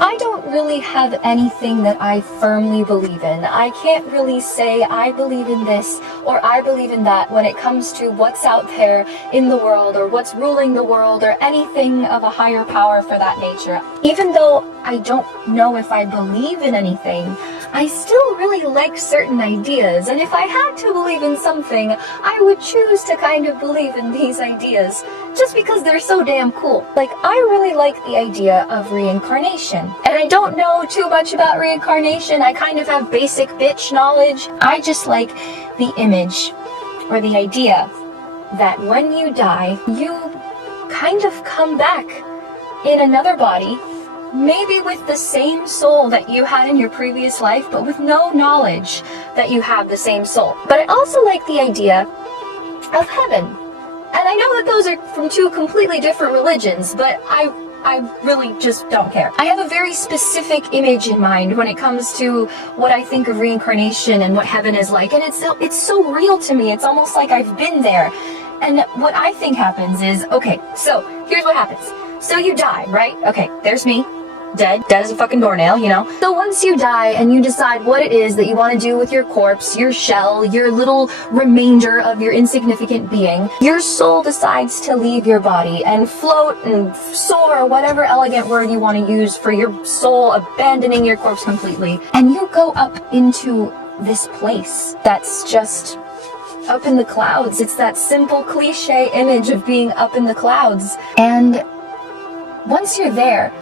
I don't really have anything that I firmly believe in. I can't really say I believe in this or I believe in that when it comes to what's out there in the world or what's ruling the world or anything of a higher power for that nature. Even though I don't know if I believe in anything, I still really like certain ideas, and if I had to believe in something, I would choose to kind of believe in these ideas, just because they're so damn cool. Like, I really like the idea of reincarnation, and I don't know too much about reincarnation. I kind of have basic bitch knowledge. I just like the image, or the idea, that when you die, you kind of come back in another body, maybe with the same soul that you had in your previous life, but with no knowledge that you have the same soul. But I also like the idea of heaven. And I know that those are from two completely different religions, but I really just don't care. I have a very specific image in mind when it comes to what I think of reincarnation and what heaven is like, and it's so real to me. It's almost like I've been there. And what I think happens is, okay, so here's what happens. So you die, right? Okay, there's me. Dead as a fucking doornail, you know? So once you die and you decide what it is that you want to do with your corpse, your shell, your little remainder of your insignificant being, your soul decides to leave your body and float and soar, or whatever elegant word you want to use for your soul abandoning your corpse completely. And you go up into this place that's just up in the clouds. It's that simple cliche image of being up in the clouds. And once you're there,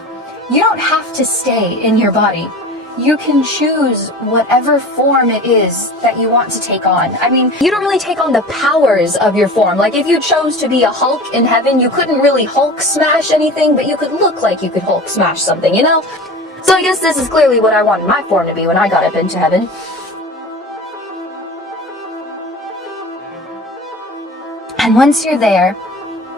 you don't have to stay in your body. You can choose whatever form it is that you want to take on. I mean, you don't really take on the powers of your form. Like, if you chose to be a Hulk in heaven, you couldn't really Hulk smash anything, but you could look like you could Hulk smash something, you know? So I guess this is clearly what I wanted my form to be when I got up into heaven. And once you're there,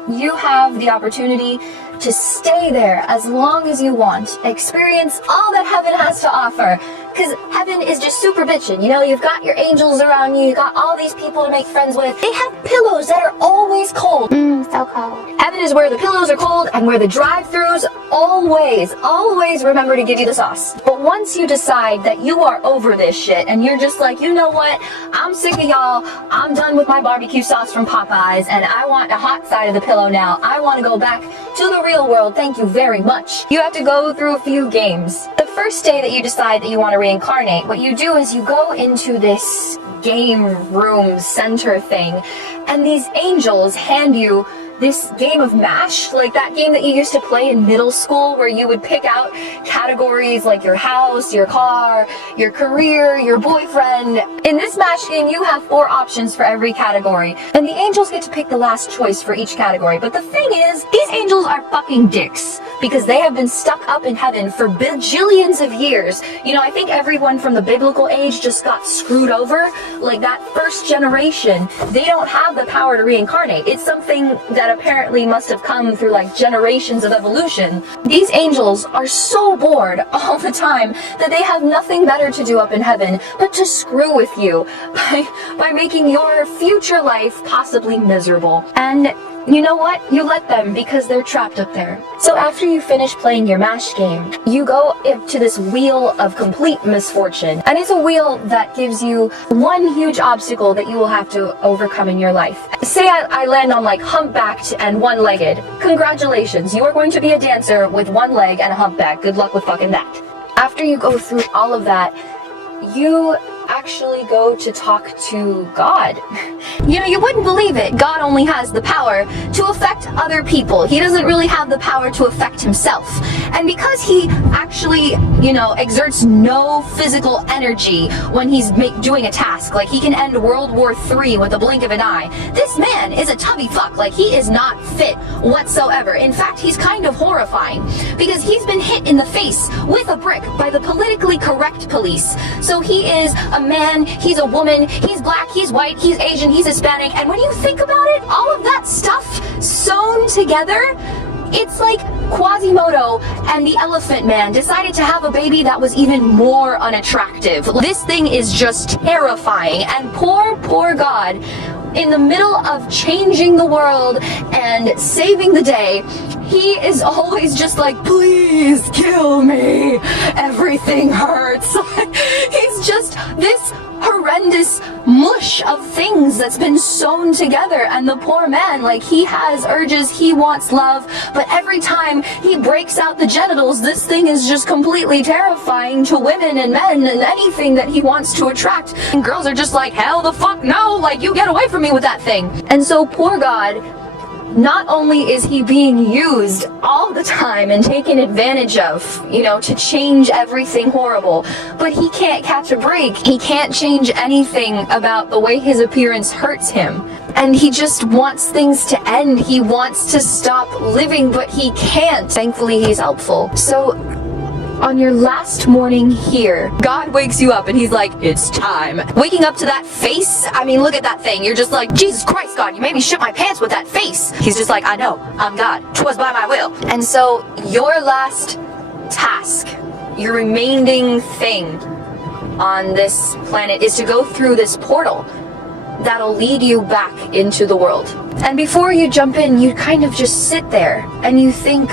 you have the opportunity to stay there as long as you want. Experience all that heaven has to offer. Because heaven is just super bitchin', you know? You've got your angels around you, you've got all these people to make friends with. They have pillows that are always cold. So cold. Heaven is where the pillows are cold and where the drive-thrus always remember to give you the sauce. But once you decide that you are over this shit and you're just like, you know what? I'm sick of y'all. I'm done with my barbecue sauce from Popeyes and I want the hot side of the pillow now. I want to go back to the real world. Thank you very much. You have to go through a few games. The first day that you decide that you want to reincarnate, what you do is you go into this game room center thing, and these angels hand you this game of MASH, like that game that you used to play in middle school where you would pick out categories like your house, your car, your career, your boyfriend. In this MASH game, you have 4 options for every category, and the angels get to pick the last choice for each category. But the thing is, these angels are fucking dicks, because they have been stuck up in heaven for bajillions of years. You know, I think everyone from the biblical age just got screwed over. Like that first generation, they don't have the power to reincarnate. It's something that apparently must have come through like generations of evolution. These angels are so bored all the time that they have nothing better to do up in heaven but to screw with you by making your future life possibly miserable. And you know what? You let them, because they're trapped up there. So after you finish playing your MASH game, you go up to this wheel of complete misfortune. And it's a wheel that gives you one huge obstacle that you will have to overcome in your life. Say I land on like humpbacked and one-legged. Congratulations, you are going to be a dancer with one leg and a humpback. Good luck with fucking that. After you go through all of that, you actually go to talk to God. You know, you wouldn't believe it. God only has the power to affect other people. He doesn't really have the power to affect himself. And because he actually, you know, exerts no physical energy when he's doing a task, like he can end World War III with a blink of an eye, this man is a tubby fuck. Like, he is not fit whatsoever. In fact, he's kind of horrifying because he's been hit in the face with a brick by the politically correct police. So he is a man, he's a woman, he's black, he's white, he's Asian, he's Hispanic, and when you think about it, all of that stuff sewn together, it's like Quasimodo and the Elephant Man decided to have a baby that was even more unattractive. This thing is just terrifying, and poor God in the middle of changing the world and saving the day, he is always just like, please kill me, everything hurts. He's just this horrendous mush of things that's been sewn together, and the poor man, like, he has urges, he wants love, but every time he breaks out the genitals, this thing is just completely terrifying to women and men and anything that he wants to attract, and girls are just like, hell the fuck no, like, you get away from me with that thing. And so poor God, not only is he being used all the time and taken advantage of, you know, to change everything horrible, but he can't catch a break. He can't change anything about the way his appearance hurts him. And he just wants things to end. He wants to stop living, but he can't. Thankfully, he's helpful. So, on your last morning here, God wakes you up and he's like, it's time. Waking up to that face, I mean, look at that thing. You're just like, Jesus Christ, God, you made me shit my pants with that face. He's just like, I know, I'm God. 'Twas by my will. And so, your last task, your remaining thing on this planet is to go through this portal that'll lead you back into the world. And before you jump in, you kind of just sit there and you think,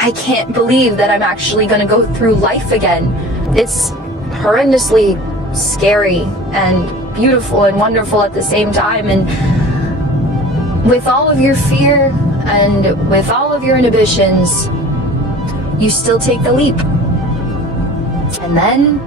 I can't believe that I'm actually going to go through life again. It's horrendously scary and beautiful and wonderful at the same time. And with all of your fear and with all of your inhibitions, you still take the leap. And then